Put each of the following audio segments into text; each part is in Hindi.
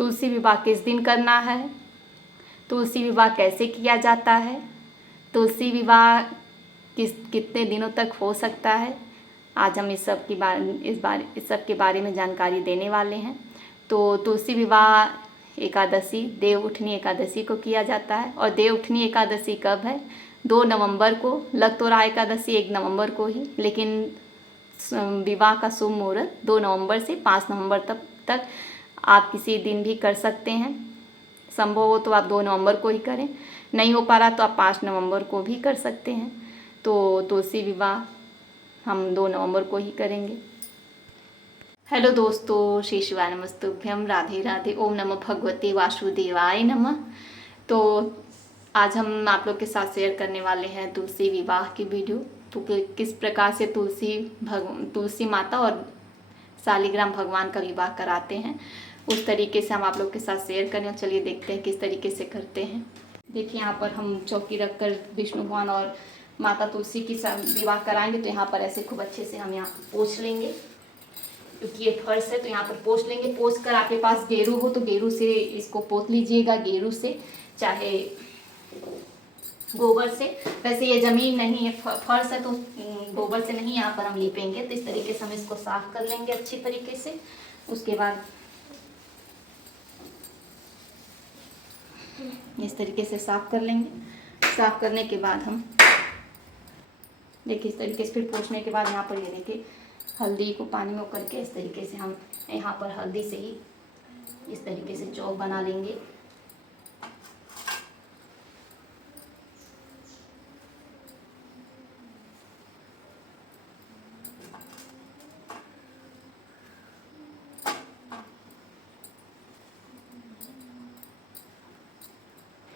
तुलसी विवाह किस दिन करना है, तुलसी विवाह कैसे किया जाता है, तुलसी विवाह कितने दिनों तक हो सकता है। आज हम इस सब के बारे में जानकारी देने वाले हैं। तो तुलसी विवाह एकादशी देव उठनी एकादशी को किया जाता है। और देव उठनी एकादशी कब है? 2 नवंबर को। लग तो रहा एकादशी 1 नवंबर को ही, लेकिन विवाह का शुभ मुहूर्त 2 नवंबर से 5 नवंबर तक आप किसी दिन भी कर सकते हैं। संभव हो तो आप 2 नवंबर को ही करें, नहीं हो पा रहा तो आप 5 नवंबर को भी कर सकते हैं। तो तुलसी विवाह हम 2 नवंबर को ही करेंगे। हेलो दोस्तों, श्री शिवाय नमस्तुभ्यम, राधे राधे, ओम नमः भगवते वासुदेवाय नमः। तो आज हम आप लोग के साथ शेयर करने वाले हैं तुलसी विवाह की वीडियो। तो किस प्रकार से तुलसी माता और शालिग्राम भगवान का विवाह कराते हैं, उस तरीके से हम आप लोग के साथ शेयर करें। चलिए देखते हैं किस तरीके से करते हैं। देखिए यहाँ पर हम चौकी रखकर विष्णु भगवान और माता तुलसी की विवाह कराएंगे। तो यहाँ पर ऐसे खूब अच्छे से हम यहाँ पोंछ लेंगे, क्योंकि ये फर्श है तो यहाँ पर पोंछ लेंगे। पोंछ कर आपके पास गेरू हो तो गेरू से इसको पोत लीजिएगा, गेरू से चाहे गोबर से। वैसे ये जमीन नहीं है, फर्श है तो गोबर से नहीं यहाँ पर हम लीपेंगे। तो इस तरीके से हम इसको साफ कर लेंगे अच्छी तरीके से। उसके बाद इस तरीके से साफ कर लेंगे। साफ करने के बाद हम देखिए इस तरीके से फिर पोंछने के बाद यहाँ पर ये देखिए हल्दी को पानी में करके इस तरीके से हम यहाँ पर हल्दी से ही इस तरीके से चौक बना लेंगे।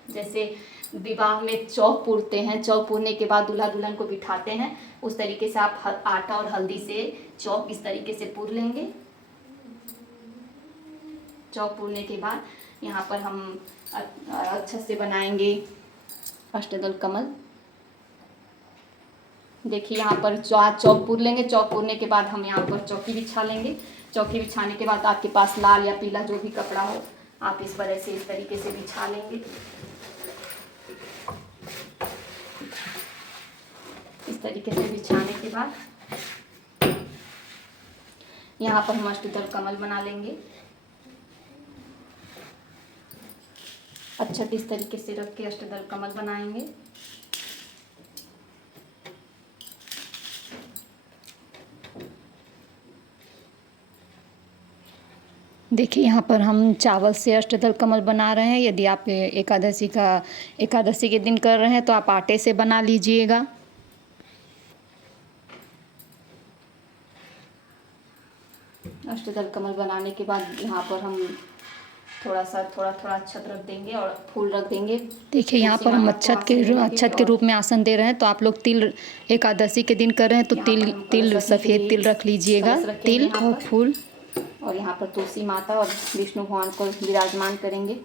जैसे विवाह में चौक पूरते हैं, चौक पूरने के बाद दूल्हा दुल्हन को बिठाते हैं, उस तरीके से आप आटा और हल्दी से चौक इस तरीके से पूर लेंगे। चौक पूरने के बाद यहाँ पर हम अच्छे से बनाएंगे अष्टदल कमल। देखिए यहाँ पर चौक पूर लेंगे। चौक पूरने के बाद हम यहाँ पर चौकी बिछा लेंगे। चौकी बिछाने के बाद आपके पास लाल या पीला जो भी कपड़ा हो आप इस पर ऐसे इस तरीके से बिछा लेंगे। इस तरीके से बिछाने के बाद यहाँ पर हम अष्टदल कमल बना लेंगे। अच्छा इस तरीके से रख के अष्टदल कमल बनाएंगे। देखिए यहाँ पर हम चावल से अष्टदल कमल बना रहे हैं। यदि आप एकादशी के दिन कर रहे हैं तो आप आटे से बना लीजिएगा। अष्टदल कमल बनाने के बाद यहाँ पर हम थोड़ा अक्षत रख देंगे और फूल रख देंगे। देखिए यहाँ पर हम अक्षत के रूप में आसन दे रहे हैं। तो आप लोग तिल एकादशी के दिन कर रहे हैं तो तिल सफ़ेद तिल रख लीजिएगा, तिल और फूल। और यहाँ पर तुलसी माता और विष्णु भगवान को विराजमान करेंगे।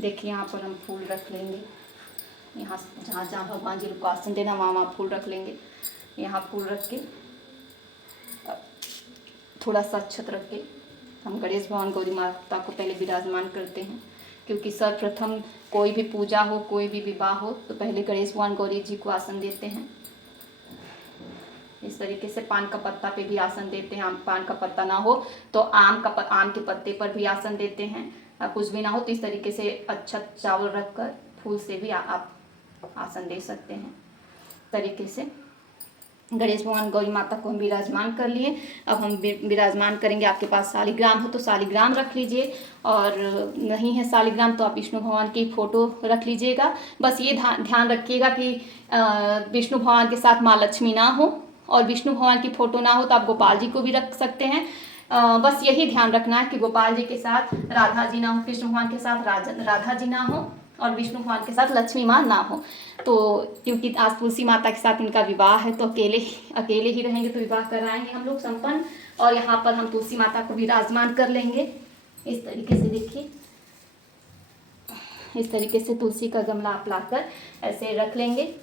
देखिए यहाँ पर हम फूल रख लेंगे। यहाँ जहाँ जहाँ भगवान जी को आसन देना वहाँ फूल रख लेंगे। यहाँ फूल रख के थोड़ा सा अक्षत रख के हम गणेश भगवान गौरी माता को पहले विराजमान करते हैं, क्योंकि सर्वप्रथम कोई भी पूजा हो, कोई भी विवाह हो तो पहले गणेश भगवान गौरी जी को आसन देते हैं। इस तरीके से पान का पत्ता पे भी आसन देते हैं। पान का पत्ता ना हो तो आम के पत्ते पर भी आसन देते हैं। कुछ भी ना हो तो इस तरीके से अच्छा चावल रखकर फूल से भी आप आसन दे सकते हैं। तरीके से गणेश भगवान गौरी माता को हम विराजमान कर लिए। अब हम विराजमान करेंगे। आपके पास शालिग्राम हो तो शालिग्राम रख लीजिए, और नहीं है शालिग्राम तो आप विष्णु भगवान की फ़ोटो रख लीजिएगा। बस ये ध्यान रखिएगा कि विष्णु भगवान के साथ माँ लक्ष्मी ना हो, और विष्णु भगवान की फ़ोटो ना हो तो आप गोपाल जी को भी रख सकते हैं। बस यही ध्यान रखना है कि गोपाल जी के साथ राधा जी ना हो, कृष्ण भगवान के साथ राधा जी ना हो, और विष्णु भगवान के साथ लक्ष्मी माँ ना हो। तो क्योंकि आज तुलसी माता के साथ इनका विवाह है तो अकेले ही रहेंगे तो विवाह कराएंगे हम लोग संपन्न। और यहाँ पर हम तुलसी माता को विराजमान कर लेंगे इस तरीके से। देखिए इस तरीके से तुलसी का गमला आप लाकर ऐसे रख लेंगे।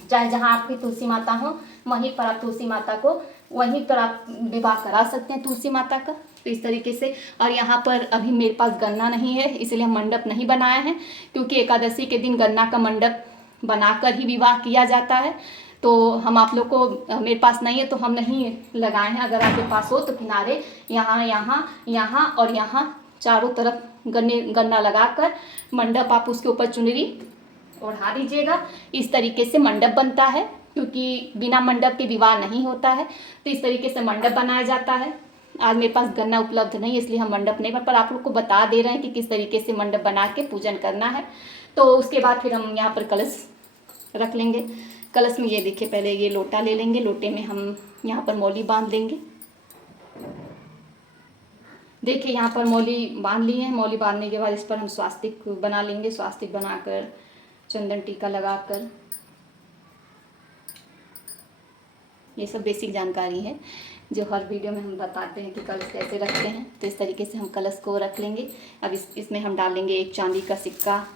चाहे जहाँ आपकी तुलसी माता हो वहीं पर आप तुलसी माता को वहीं पर आप विवाह करा सकते हैं तुलसी माता का। तो इस तरीके से। और यहाँ पर अभी मेरे पास गन्ना नहीं है, इसलिए हम मंडप नहीं बनाया है, क्योंकि एकादशी के दिन गन्ना का मंडप बनाकर ही विवाह किया जाता है। तो हम आप लोग को, मेरे पास नहीं है तो हम नहीं लगाए हैं। अगर आपके पास हो तो किनारे यहाँ यहाँ यहाँ और यहाँ चारों तरफ गन्ना लगाकर मंडप आप उसके ऊपर चुनरी ओढ़ा दीजिएगा। इस तरीके से मंडप बनता है, क्योंकि बिना मंडप के विवाह नहीं होता है। तो इस तरीके से मंडप बनाया जाता है। आज मेरे पास गन्ना उपलब्ध नहीं है, इसलिए हम मंडप नहीं बना, पर आप लोग को बता दे रहे हैं कि किस तरीके से मंडप बना के पूजन करना है। तो उसके बाद फिर हम यहाँ पर कलश रख लेंगे। कलश में ये देखिए, पहले ये लोटा ले लेंगे, लोटे में हम यहाँ पर मौली बांध देंगे। देखिए यहाँ पर मौली बांध ली है। मौली बांधने के बाद इस पर हम स्वास्तिक बना लेंगे। स्वास्तिक बनाकर चंदन टीका लगाकर, ये सब बेसिक जानकारी है जो हर वीडियो में हम बताते हैं कि कलश कैसे रखते हैं। तो इस तरीके से हम कलश को रख लेंगे। अब इसमें हम डालेंगे एक चांदी का सिक्का।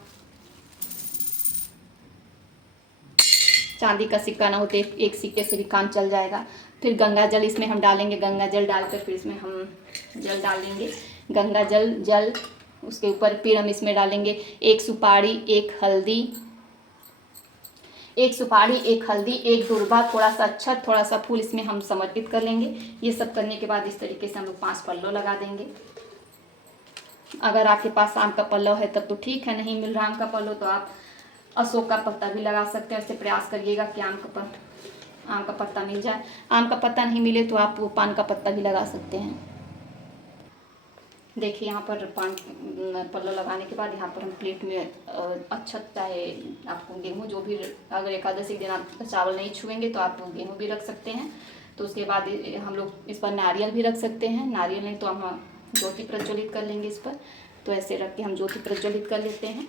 चांदी का सिक्का ना हो तो एक सिक्के से भी काम चल जाएगा। फिर गंगा जल इसमें हम डालेंगे। गंगा जल डालकर फिर इसमें हम जल डालेंगे, गंगा जल। उसके ऊपर फिर हम इसमें डालेंगे एक सुपारी, एक हल्दी, एक दुर्वा, थोड़ा सा अक्षत, थोड़ा सा फूल इसमें हम समर्पित कर लेंगे। ये सब करने के बाद इस तरीके से हम लोग 5 पल्लव लगा देंगे। अगर आपके पास आम का पल्लव है तब तो ठीक है, नहीं मिल रहा आम का पल्लव तो आप अशोक का पत्ता भी लगा सकते हैं। ऐसे प्रयास करिएगा कि आम का पत्ता मिल जाए। आम का पत्ता नहीं मिले तो आप वो पान का पत्ता भी लगा सकते हैं। देखिए यहाँ पर पान पल्लव लगाने के बाद यहाँ पर हम प्लेट में अक्षत, चाहे आपको गेहूँ जो भी, अगर एकादशी दिन आप चावल नहीं छुएंगे तो आप गेहूँ भी रख सकते हैं। तो उसके बाद हम लोग इस पर नारियल भी रख सकते हैं। नारियल नहीं तो हम ज्योति प्रज्वलित कर लेंगे इस पर। तो ऐसे रख के हम ज्योति प्रज्वलित कर लेते हैं।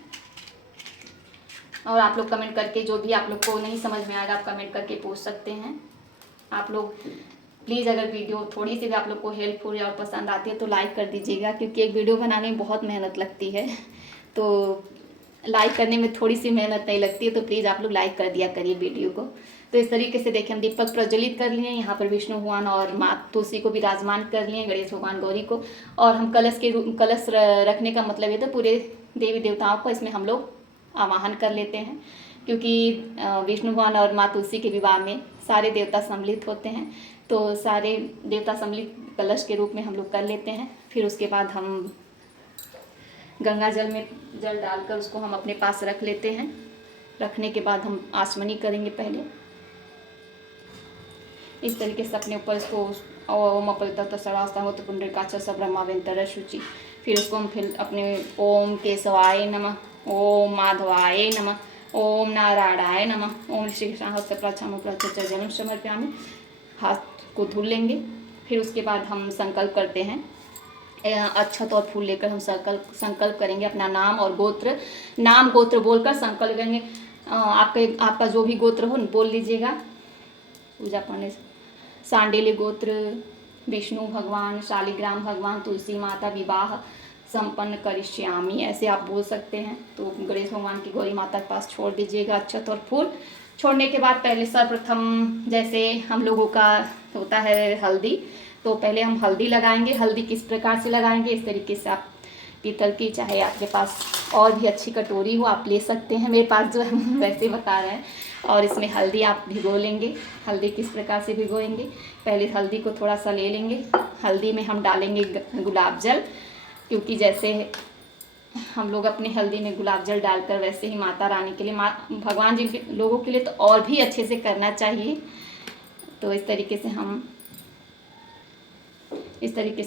और आप लोग कमेंट करके, जो भी आप लोग को नहीं समझ में आएगा आप कमेंट करके पूछ सकते हैं। आप लोग प्लीज़ अगर वीडियो थोड़ी सी भी आप लोग को हेल्पफुल और पसंद आती है तो लाइक कर दीजिएगा, क्योंकि एक वीडियो बनाने में बहुत मेहनत लगती है। तो लाइक करने में थोड़ी सी मेहनत नहीं लगती है, तो प्लीज़ आप लोग लाइक कर दिया करिए वीडियो को। तो इस तरीके से देखिए हम दीपक प्रज्वलित कर लिए। यहाँ पर विष्णु भगवान और माँ तुलसी को विराजमान कर लिए, गणेश भगवान, गौरी को। और हम कलश रखने का मतलब ये तो पूरे देवी देवताओं को इसमें हम लोग आवाहन कर लेते हैं, क्योंकि विष्णु भगवान और माँ तुलसी के विवाह में सारे देवता सम्मिलित होते हैं। तो सारे देवता सम्मिलित कलश के रूप में हम लोग कर लेते हैं। फिर उसके बाद हम गंगा जल में जल डालकर उसको हम अपने पास रख लेते हैं। रखने के बाद हम आचमनी करेंगे पहले इस तरीके से अपने ऊपर इसको ओम अपरितत सर्वास्तांगोत पुंडरीकाक्ष सब्रह्मावेंतर शुचि। फिर उसको हम फिर अपने ओम केशवाय नमः, ओम माधवाय नमः, ओम नारायणाय नमः, ओम श्री कृष्ण हस्त प्रक्षाम प्रत्यक्ष जन्म समर्पयामि। हाथ को धुल लेंगे। फिर उसके बाद हम संकल्प करते हैं। अक्षत और फूल लेकर हम संकल्प करेंगे अपना नाम और गोत्र, नाम गोत्र बोलकर संकल्प करेंगे। आपका जो भी गोत्र हो बोल लीजिएगा। पूजा पाने सांडेल्य गोत्र, विष्णु भगवान, शालिग्राम भगवान, तुलसी माता विवाह संपन्न करिष्यामि, ऐसे आप बोल सकते हैं। तो गणेश भगवान की गौरी माता के पास छोड़ दीजिएगा अक्षत और फूल। छोड़ने के बाद पहले सर्वप्रथम जैसे हम लोगों का होता है हल्दी, तो पहले हम हल्दी लगाएंगे। हल्दी किस प्रकार से लगाएंगे, इस तरीके से आप पीतल की, चाहे आपके पास और भी अच्छी कटोरी हो आप ले सकते हैं। मेरे पास जो है वैसे बता रहे हैं। और इसमें हल्दी आप भिगो लेंगे। हल्दी किस प्रकार से भिगोएंगे, पहले हल्दी को थोड़ा सा ले लेंगे। हल्दी में हम डालेंगे गुलाब जल, क्योंकि जैसे हम लोग अपने हल्दी में गुलाब जल डालकर वैसे ही माता रानी के लिए, भगवान जी के लोगों के लिए तो और भी अच्छे से करना चाहिए। तो इस तरीके से हम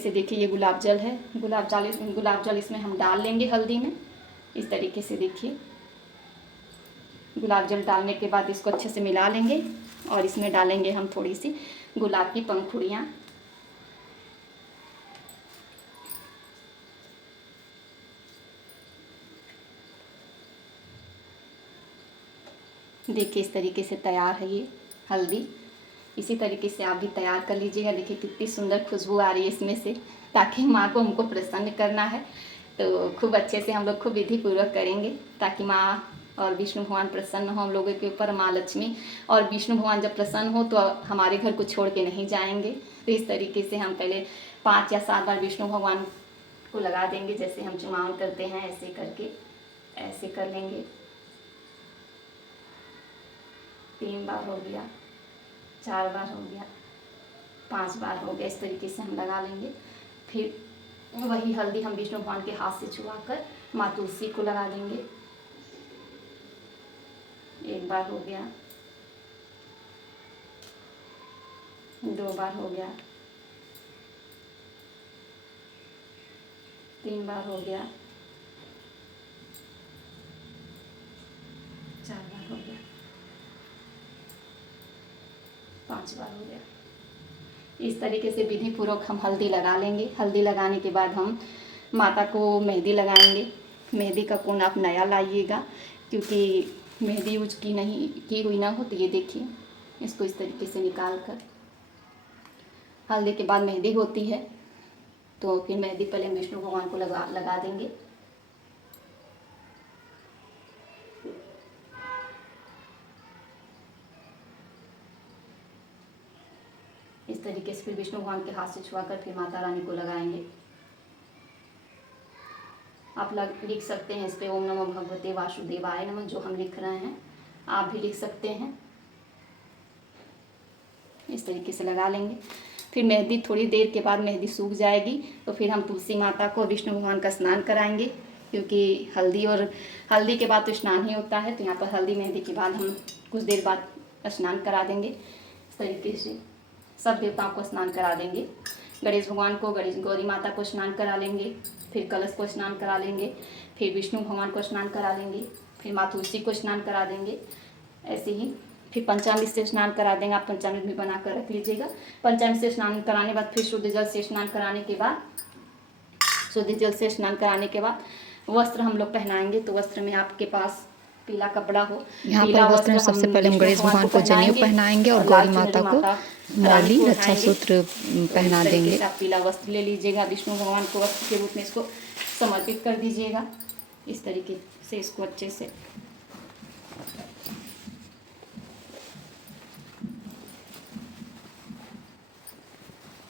देखिए ये गुलाब जल है। गुलाब जल इसमें हम डाल लेंगे हल्दी में। इस तरीके से देखिए गुलाब जल डालने के बाद इसको अच्छे से मिला लेंगे। और इसमें डालेंगे हम थोड़ी सी गुलाब की पंखुड़ियाँ। देखिए इस तरीके से तैयार है ये हल्दी। इसी तरीके से आप भी तैयार कर लीजिएगा। देखिए कितनी सुंदर खुशबू आ रही है इसमें से, ताकि माँ को हमको प्रसन्न करना है। तो खूब अच्छे से हम लोग खूब विधि पूर्वक करेंगे, ताकि माँ और विष्णु भगवान प्रसन्न हो हम लोगों के ऊपर, माँ लक्ष्मी और विष्णु भगवान जब प्रसन्न हो तो हमारे घर को छोड़ के नहीं जाएंगे। तो इस तरीके से हम पहले 5 या 7 बार विष्णु भगवान को लगा देंगे, जैसे हम चुमावन करते हैं ऐसे करके ऐसे कर लेंगे। 3 बार हो गया, 4 बार हो गया, 5 बार हो गया, इस तरीके से हम लगा लेंगे। फिर वही हल्दी हम विष्णु भगवान के हाथ से छुआकर माँ तुलसी को लगा देंगे। 1 बार हो गया, 2 बार हो गया, 3 बार हो गया, 4 बार हो गया, 5 बार हो गया। इस तरीके से विधि पूर्वक हम हल्दी लगा लेंगे। हल्दी लगाने के बाद हम माता को मेहंदी लगाएंगे। मेहंदी का कोन आप नया लाइएगा, क्योंकि मेहंदी यूज की हुई ना हो। तो ये देखिए, इसको इस तरीके से निकाल कर हल्दी के बाद मेहंदी होती है, तो फिर मेहंदी पहले विष्णु भगवान को लगा देंगे। इस तरीके से फिर विष्णु भगवान के हाथ से छुआकर फिर माता रानी को लगाएंगे। आप लिख सकते हैं इस पे ओम नमो भगवते वासुदेवाय नमः, जो हम लिख रहे हैं आप भी लिख सकते हैं। इस तरीके से लगा लेंगे। फिर मेहंदी थोड़ी देर के बाद मेहंदी सूख जाएगी तो फिर हम तुलसी माता को विष्णु भगवान का स्नान कराएंगे, क्योंकि हल्दी के बाद तो स्नान ही होता है। तो यहाँ पर हल्दी मेहंदी के बाद हम कुछ देर बाद स्नान करा देंगे। इस तरीके से सब देवताओं को स्नान करा देंगे। गणेश भगवान को, गौरी माता को स्नान करा लेंगे, फिर कलश को स्नान करा लेंगे, फिर विष्णु भगवान को स्नान करा लेंगे, फिर माँ तुलसी को स्नान करा देंगे। ऐसे ही फिर पंचामृत से स्नान करा देंगे। आप पंचामृत भी बना कर रख लीजिएगा। पंचामृत से स्नान कराने के बाद फिर शुद्ध जल से स्नान कराने के बाद वस्त्र हम लोग पहनाएंगे। तो वस्त्र में आपके पास पीला कपड़ा हो। यहाँ पर वस्त्र में सबसे पहले हम गणेश भगवान को जनेऊ पहनाएंगे और गौरी माता को मौली रक्षा सूत्र पहना देंगे। आप पीला वस्त्र ले लीजिएगा, विष्णु भगवान को वस्त्र के रूप में इसको समर्पित कर दीजिएगा। इस तरीके से इसको अच्छे से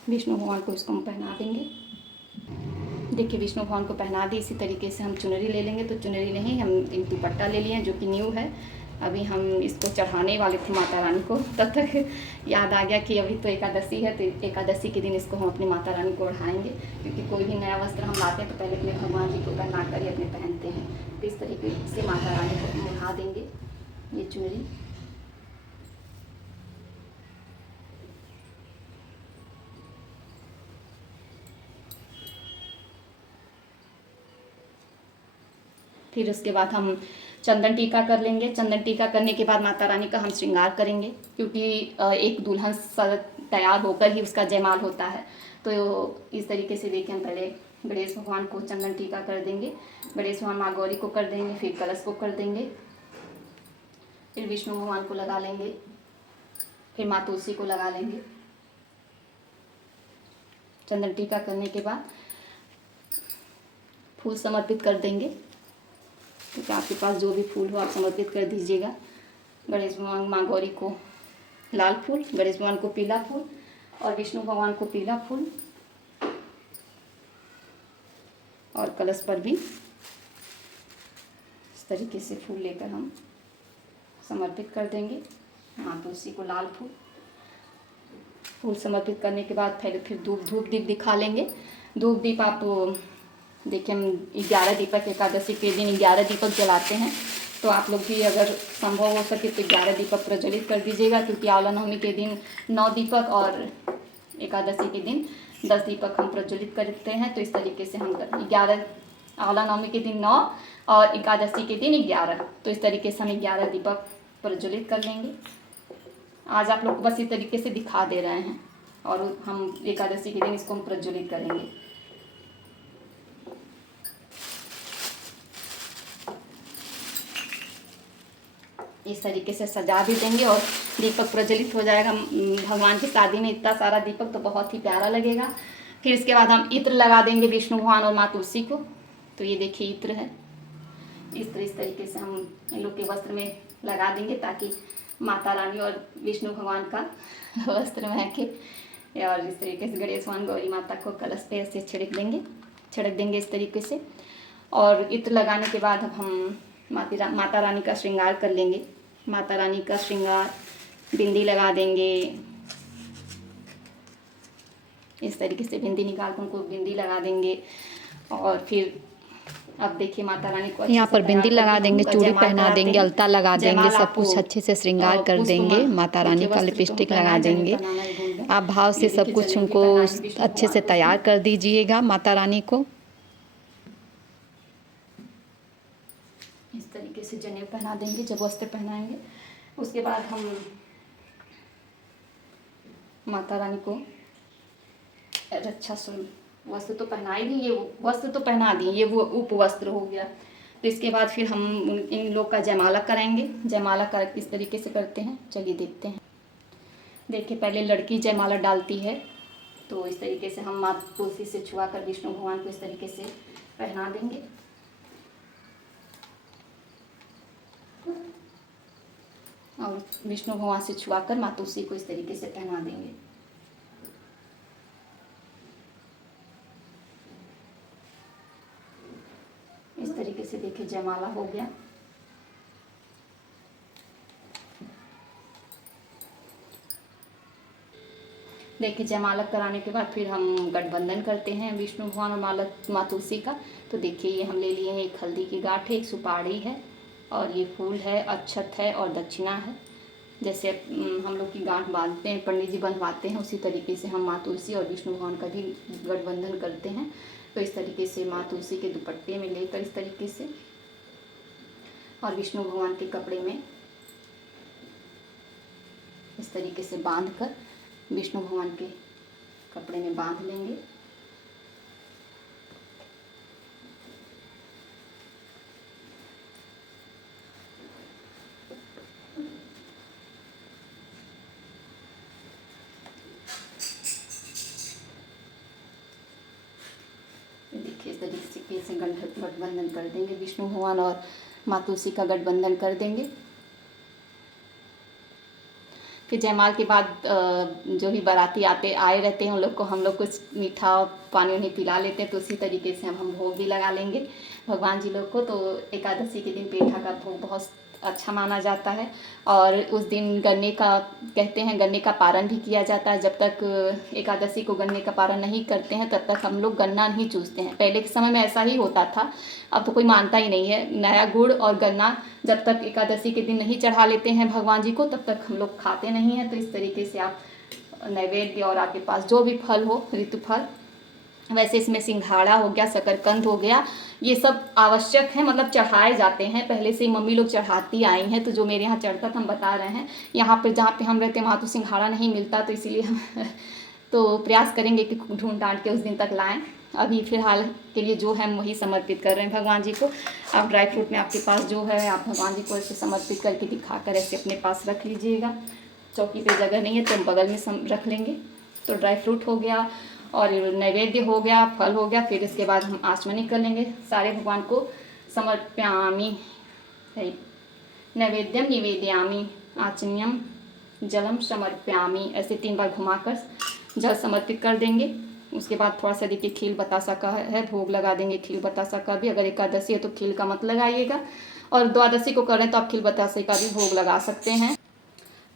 विष्णु भगवान को इसको हम पहना देंगे। देखिए, विष्णु भगवान को पहना दी। इसी तरीके से हम चुनरी ले लेंगे। तो चुनरी नहीं, हम एक दुपट्टा ले लिए जो कि न्यू है। अभी हम इसको चढ़ाने वाले थे माता रानी को, तब तक याद आ गया कि अभी तो एकादशी है। तो एकादशी के दिन इसको हम अपनी माता रानी को ओढ़ाएंगे, क्योंकि कोई भी नया वस्त्र हम लाते हैं तो पहले अपने भगवान जी को पहना कर ही अपने पहनते हैं। तो इस तरीके से माता रानी को हम ओढ़ा देंगे ये चुनरी। फिर उसके बाद हम चंदन टीका कर लेंगे। चंदन टीका करने के बाद माता रानी का हम श्रृंगार करेंगे, क्योंकि एक दुल्हन तैयार होकर ही उसका जयमाल होता है। तो इस तरीके से देखिए, हम पहले गणेश भगवान को चंदन टीका कर देंगे, गणेश भगवान माँ गौरी को कर देंगे, फिर कलश को कर देंगे, फिर विष्णु भगवान को लगा लेंगे, फिर माँ तुलसी को लगा लेंगे। चंदन टीका करने के बाद फूल समर्पित कर देंगे। तो आपके पास जो भी फूल हो आप समर्पित कर दीजिएगा। गणेश भगवान माँ गौरी को लाल फूल, गणेश भगवान को पीला फूल और विष्णु भगवान को पीला फूल, और कलश पर भी इस तरीके से फूल लेकर हम समर्पित कर देंगे। माँ तुलसी को लाल फूल समर्पित करने के बाद फिर धूप दीप दिखा लेंगे। धूप दीप आप देखिए, हम 11 दीपक एकादशी के दिन 11 दीपक जलाते हैं। तो आप लोग भी अगर संभव हो सके तो 11 दीपक प्रज्वलित कर दीजिएगा, क्योंकि आंवला नवमी के दिन 9 दीपक और एकादशी के दिन 10 दीपक हम प्रज्वलित करते हैं। तो इस तरीके से हम 11, आंवला नवमी के दिन 9 और एकादशी के दिन 11, तो इस तरीके से हम 11 दीपक प्रज्वलित कर लेंगे। आज आप लोग को बस इस तरीके से दिखा दे रहे हैं, और हम एकादशी के दिन इसको हम प्रज्वलित करेंगे। इस तरीके से सजा भी देंगे और दीपक प्रज्वलित हो जाएगा। भगवान की शादी में इतना सारा दीपक तो बहुत ही प्यारा लगेगा। फिर इसके बाद हम इत्र लगा देंगे विष्णु भगवान और माँ तुलसी को। तो ये देखिए इत्र है, इस तरीके से हम इन लोग के वस्त्र में लगा देंगे ताकि माता रानी और विष्णु भगवान का वस्त्र महके। और इस तरीके से गणेश भगवान गौरी माता को कलश पे ऐसे छिड़क देंगे इस तरीके से। और इत्र लगाने के बाद अब हम माता रानी का श्रृंगार कर लेंगे। माता रानी का श्रृंगार, बिंदी लगा देंगे इस तरीके से, बिंदी निकाल कर उनको बिंदी लगा देंगे। और फिर अब देखिए माता रानी को यहाँ पर बिंदी लगा देंगे, चूड़ी पहना देंगे, अलता लगा देंगे, सब कुछ अच्छे से श्रृंगार कर देंगे। माता रानी का लिपस्टिक लगा देंगे। आप भाव से सब कुछ उनको अच्छे से तैयार कर दीजिएगा माता रानी को। इस तरीके से जनेऊ पहना देंगे। जब वस्त्र पहनाएंगे उसके बाद हम माता रानी को रक्षा वस्त्र तो पहना ही दिए, ये वस्त्र तो पहना दिए, ये वो उपवस्त्र हो गया। तो इसके बाद फिर हम इन लोग का जयमाला कराएंगे। जयमाला कर किस तरीके से करते हैं चलिए देखते हैं। देखिए पहले लड़की जयमाला डालती है, तो इस तरीके से हम माता तुलसी से छुआ कर विष्णु भगवान को इस तरीके से पहना देंगे। और विष्णु भगवान से छुआ कर माता तुलसी को इस तरीके से पहना देंगे। इस तरीके से देखिए जयमाला हो गया। देखिए जयमाला कराने के बाद फिर हम गठबंधन करते हैं विष्णु भगवान और माता तुलसी का। तो देखिए ये हम ले लिए हैं, एक हल्दी की गांठ है, एक सुपारी है और ये फूल है, अक्षत है और दक्षिणा है। जैसे हम लोग की गांठ बांधते हैं, पंडित जी बंधवाते हैं, उसी तरीके से हम माता तुलसी और विष्णु भगवान का भी गठबंधन करते हैं। तो इस तरीके से माता तुलसी के दुपट्टे में लेकर इस तरीके से और विष्णु भगवान के कपड़े में इस तरीके से बांधकर विष्णु भगवान के कपड़े में बांध लेंगे। देखिए इस तरीके से गठबंधन कर देंगे, विष्णु भगवान और माता तुलसी का गठबंधन कर देंगे। फिर जयमाल के बाद जो भी बाराती आए रहते हैं उन लोग को हम लोग कुछ मीठा पानी उन्हें पिला लेते हैं। तो उसी तरीके से हम भोग भी लगा लेंगे भगवान जी लोग को। तो एकादशी के दिन पेठा का भोग बहुत अच्छा माना जाता है और उस दिन गन्ने का कहते हैं, गन्ने का पारण भी किया जाता है। जब तक एकादशी को गन्ने का पारण नहीं करते हैं तब तक हम लोग गन्ना नहीं चूसते हैं। पहले के समय में ऐसा ही होता था, अब तो कोई मानता ही नहीं है। नया गुड़ और गन्ना जब तक एकादशी के दिन नहीं चढ़ा लेते हैं भगवान जी को तब तक हम लोग खाते नहीं हैं। तो इस तरीके से आप नैवेद्य और आपके पास जो भी फल हो, ऋतु फल, वैसे इसमें सिंघाड़ा हो गया, शकरकंद हो गया, ये सब आवश्यक हैं, मतलब चढ़ाए जाते हैं। पहले से ही मम्मी लोग चढ़ाती आई हैं, तो जो मेरे यहाँ चढ़ता था हम बता रहे हैं। यहाँ पर जहाँ पे हम रहते हैं वहाँ तो सिंघाड़ा नहीं मिलता, तो इसीलिए हम तो प्रयास करेंगे कि ढूंढ डांट के उस दिन तक लाएं। अभी फ़िलहाल के लिए जो है वही समर्पित कर रहे हैं भगवान जी को। आप ड्राई फ्रूट में आपके पास जो है आप भगवान जी को ऐसे समर्पित करके दिखाकर ऐसे अपने पास रख लीजिएगा। चौकी पे जगह नहीं है तो हम बगल में रख लेंगे। तो ड्राई फ्रूट हो गया और नैवेद्य हो गया, फल हो गया। फिर इसके बाद हम आचमनी कर लेंगे। सारे भगवान को समर्पयामि, नैवेद्यम निवेदयामि, आचम्यम जलम समर्पयामि, ऐसे 3 बार घुमाकर जल समर्पित कर देंगे। उसके बाद थोड़ा सा देखिए खील बतासा का है, भोग लगा देंगे खील बतासा का भी। अगर एकादशी है तो खील का मत लगाइएगा, और द्वादशी को करें तो आप खील बतासे का भी भोग लगा सकते हैं।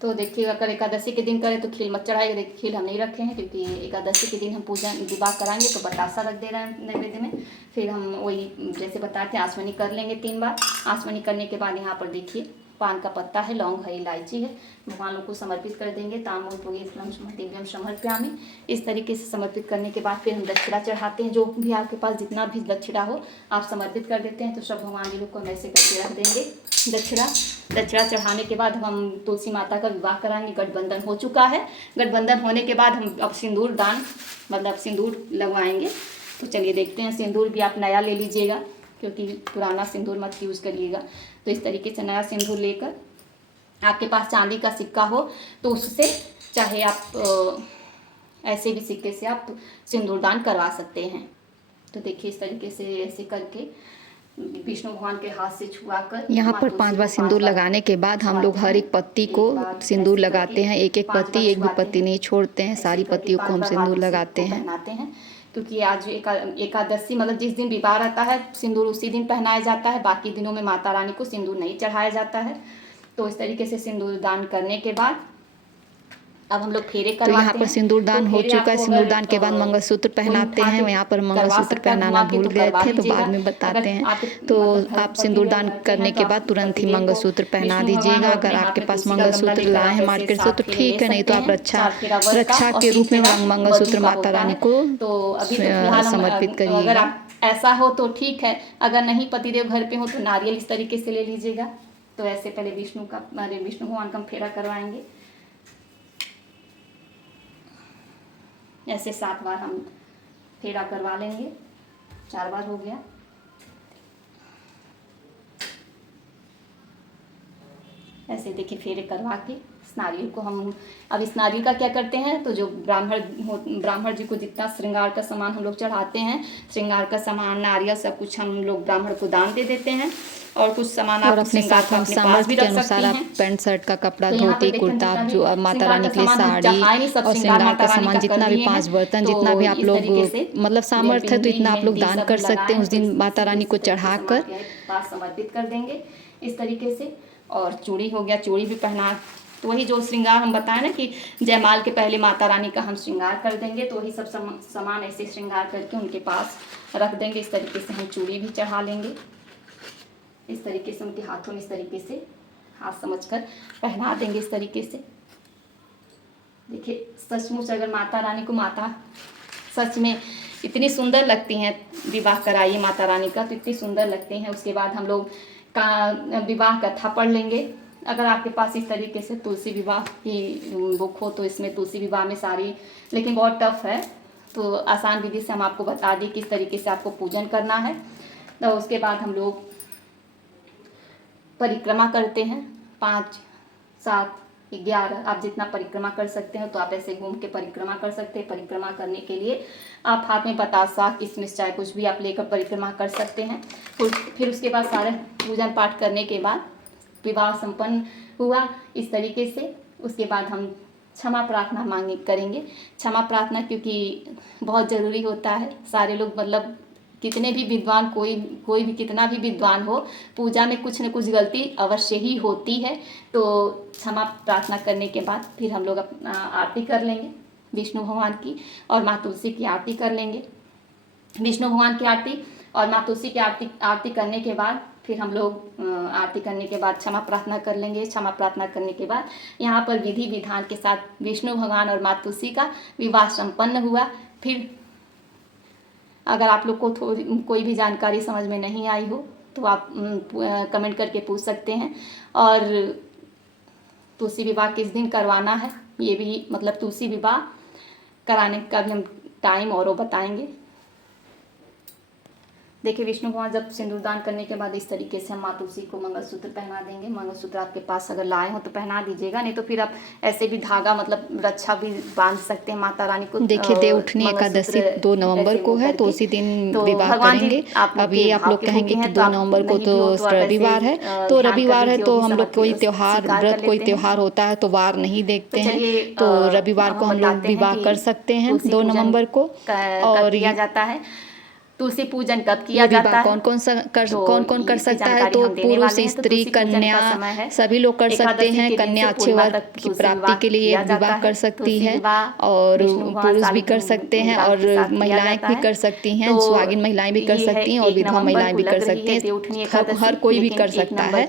तो देखिए अगर एकादशी के दिन करें तो खील मत चढ़ाइएगा। देखिए खील हम नहीं रखे हैं क्योंकि एकादशी के दिन हम पूजा विवाह कराएंगे तो बतासा रख दे रहे हैं नैवेद्य में। फिर हम वही जैसे बताते हैं आचमनी कर लेंगे 3 बार। आचमनी करने के बाद यहाँ पर देखिए पान का पत्ता है, लौंग है, इलायची है, भगवान लोग को समर्पित कर देंगे। ताम्बूल पूगी दिव्यम समर्पयामि। इस तरीके से समर्पित करने के बाद फिर हम दक्षिणा चढ़ाते हैं। जो भी आपके पास जितना भी दक्षिणा हो आप समर्पित कर देते हैं। तो सब भगवान जी लोग को हम ऐसे करके रख देंगे दक्षिणा चढ़ाने के बाद हम तुलसी माता का विवाह कराएंगे। गठबंधन हो चुका है। गठबंधन होने के बाद हम अब सिंदूर दान मतलब सिंदूर लगवाएंगे। तो चलिए देखते हैं। सिंदूर भी आप नया ले लीजिएगा क्योंकि पुराना सिंदूर मत यूज़ करिएगा। तो इस तरीके से नया सिंदूर लेकर, आपके पास चांदी का सिक्का हो तो उससे, चाहे आप ऐसे भी सिक्के से आप सिंदूर दान करवा सकते हैं। तो देखिए इस तरीके से ऐसे करके विष्णु भगवान के हाथ से छुआकर यहाँ पर 5 बार सिंदूर लगाने के बाद हम लोग हर एक पत्ती को सिंदूर लगाते हैं। एक एक पत्ती, एक भी पत्ती नहीं छोड़ते हैं, सारी पत्तियों को हम सिंदूर लगाते हैं। पहनाते हैं क्योंकि आज एकादशी मतलब जिस दिन विवाह रहता है सिंदूर उसी दिन पहनाया जाता है, बाकी दिनों में माता रानी को सिंदूर नहीं चढ़ाया जाता है। तो इस तरीके से सिंदूर दान करने के बाद अब हम लोग फेरे करवाते हैं। तो यहाँ पर सिंदूर दान हो चुका है। सिंदूर दान के बाद मंगलसूत्र पहनाते हैं। यहाँ पर मंगलसूत्र पहनाना भूल गए थे तो बाद में बताते हैं। तो आप सिंदूर दान करने के बाद तुरंत ही मंगलसूत्र पहना दीजिएगा। अगर आपके पास मंगलसूत्र लाए हैं मार्केट से तो ठीक है, नहीं तो आप रक्षा के रूप में मंगलसूत्र माता रानी को समर्पित करिएगा। अगर आप ऐसा हो तो ठीक है, अगर नहीं पतिदेव घर पे हो तो नारियल इस तरीके से ले लीजिएगा। तो ऐसे पहले विष्णु भगवान का फेरा करवाएंगे। ऐसे 7 बार हम फेरा करवा लेंगे। 4 बार हो गया। ऐसे देखिए फेरे करवा के इस नारियल को हम अब इस नारियल का क्या करते हैं, तो जो ब्राह्मण जी को जितना श्रृंगार का सामान हम लोग चढ़ाते हैं, श्रृंगार का सामान नारियल सब कुछ हम लोग ब्राह्मण को दान दे देते हैं। और कुछ सामान आप अपने साथ में सामर्थ्य के अनुसार आप पैंट शर्ट का कपड़ा, धोती कुर्ता, जो माता रानी के लिए साड़ी और श्रृंगार का सामान जितना भी 5 बर्तन जितना भी आप लोग मतलब सामर्थ्य है तो इतना आप लोग दान कर सकते हैं। उस दिन माता रानी को चढ़ाकर समर्पित कर देंगे इस तरीके से। और चूड़ी हो गया, चूड़ी भी पहना, तो वही जो श्रृंगार हम बताएं ना कि जयमाल के पहले माता रानी का हम श्रृंगार कर देंगे, तो वही सब सामान ऐसे श्रृंगार करके उनके पास रख देंगे। इस तरीके से हम चूड़ी भी चढ़ा लेंगे। इस तरीके से उनके हाथों में इस तरीके से हाथ समझकर पहना देंगे इस तरीके से। देखिए सचमुच अगर माता रानी को सच में इतनी सुंदर लगती हैं, विवाह कराइए माता रानी का तो इतनी सुंदर लगती हैं। उसके बाद हम लोग का विवाह कथा पढ़ लेंगे। अगर आपके पास इस तरीके से तुलसी विवाह की बुक हो तो इसमें तुलसी विवाह में सारी, लेकिन बहुत टफ है तो आसान विधि से हम आपको बता दी किस तरीके से आपको पूजन करना है। तो उसके बाद हम लोग परिक्रमा करते हैं। 5, 7, 11 आप जितना परिक्रमा कर सकते हो तो आप ऐसे घूम के परिक्रमा कर सकते हैं। परिक्रमा करने के लिए आप हाथ में बतासा, किशमिश, चाहे कुछ भी आप लेकर परिक्रमा कर सकते हैं। फिर उसके बाद सारे पूजन पाठ करने के बाद विवाह संपन्न हुआ इस तरीके से। उसके बाद हम क्षमा प्रार्थना करेंगे। क्षमा प्रार्थना क्योंकि बहुत ज़रूरी होता है। सारे लोग मतलब कितने भी विद्वान, कोई भी कितना भी विद्वान हो, पूजा में कुछ न कुछ गलती अवश्य ही होती है। तो क्षमा प्रार्थना करने के बाद फिर हम लोग अपना आरती कर लेंगे विष्णु भगवान की और माँ तुलसी की आरती कर लेंगे। विष्णु भगवान की आरती और माँ तुलसी की आरती करने के बाद फिर हम लोग आरती करने के बाद क्षमा प्रार्थना कर लेंगे। क्षमा प्रार्थना करने के बाद यहाँ पर विधि विधान के साथ विष्णु भगवान और माँ तुलसी का विवाह संपन्न हुआ। फिर अगर आप लोग को कोई भी जानकारी समझ में नहीं आई हो तो आप कमेंट करके पूछ सकते हैं। और तुलसी विवाह किस दिन करवाना है ये भी मतलब तुलसी विवाह कराने का भी हम टाइम और वो बताएंगे। देखिए विष्णु भगवान जब सिंदूरदान करने के बाद इस तरीके से हम माँ तुलसी को मंगलसूत्र पहना देंगे। मंगलसूत्र आपके पास अगर लाए हो तो पहना दीजिएगा, नहीं तो फिर आप ऐसे भी धागा मतलब रक्षा भी बांध सकते हैं माता रानी को। देखिए देवउठनी एकादशी 2 नवंबर को है तो उसी दिन विवाह करेंगे। अभी आप लोग कहेंगे कि 2 नवंबर को तो रविवार है, तो रविवार है तो हम लोग कोई त्यौहार व्रत कोई त्यौहार होता है तो वार नहीं देखते हैं, तो रविवार को हम लोग विवाह कर सकते हैं 2 नवंबर को। और किया जाता है तुलसी पूजन कब किया जाता है, कौन कौन कर सकता है, तो पुरुष, स्त्री, कन्या सभी लोग कर सकते हैं। कन्या अच्छे वर की प्राप्ति के लिए विवाह कर सकती है और पुरुष भी कर सकते हैं और महिलाएं भी कर सकती हैं, सुहागिन महिलाएं भी कर सकती हैं और विधवा महिलाएं भी कर सकती हैं। हर कोई भी कर सकता है।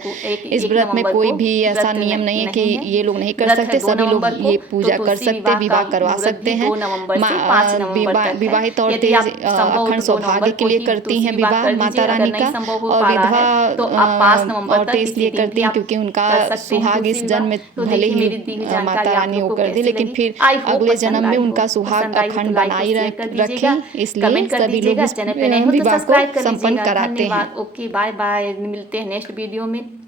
इस व्रत में कोई भी ऐसा नियम नहीं है कि ये लोग नहीं कर सकते, सभी लोग ये पूजा कर सकते, विवाह करवा सकते हैं। विवाहित औरतें अखंड सौभाग्य के लिए करती हैं विवाह माता रानी का, और विधवा औरतें इसलिए करती हैं क्योंकि उनका सुहाग इस जन्म में भले ही माता रानी वो कर दी लेकिन फिर अगले जन्म में उनका सुहाग अखंड बनाई रखे, इसलिए सभी लोग इस विवाह को संपन्न कराते हैं। ओके बाय बाय, मिलते हैं नेक्स्ट वीडियो में।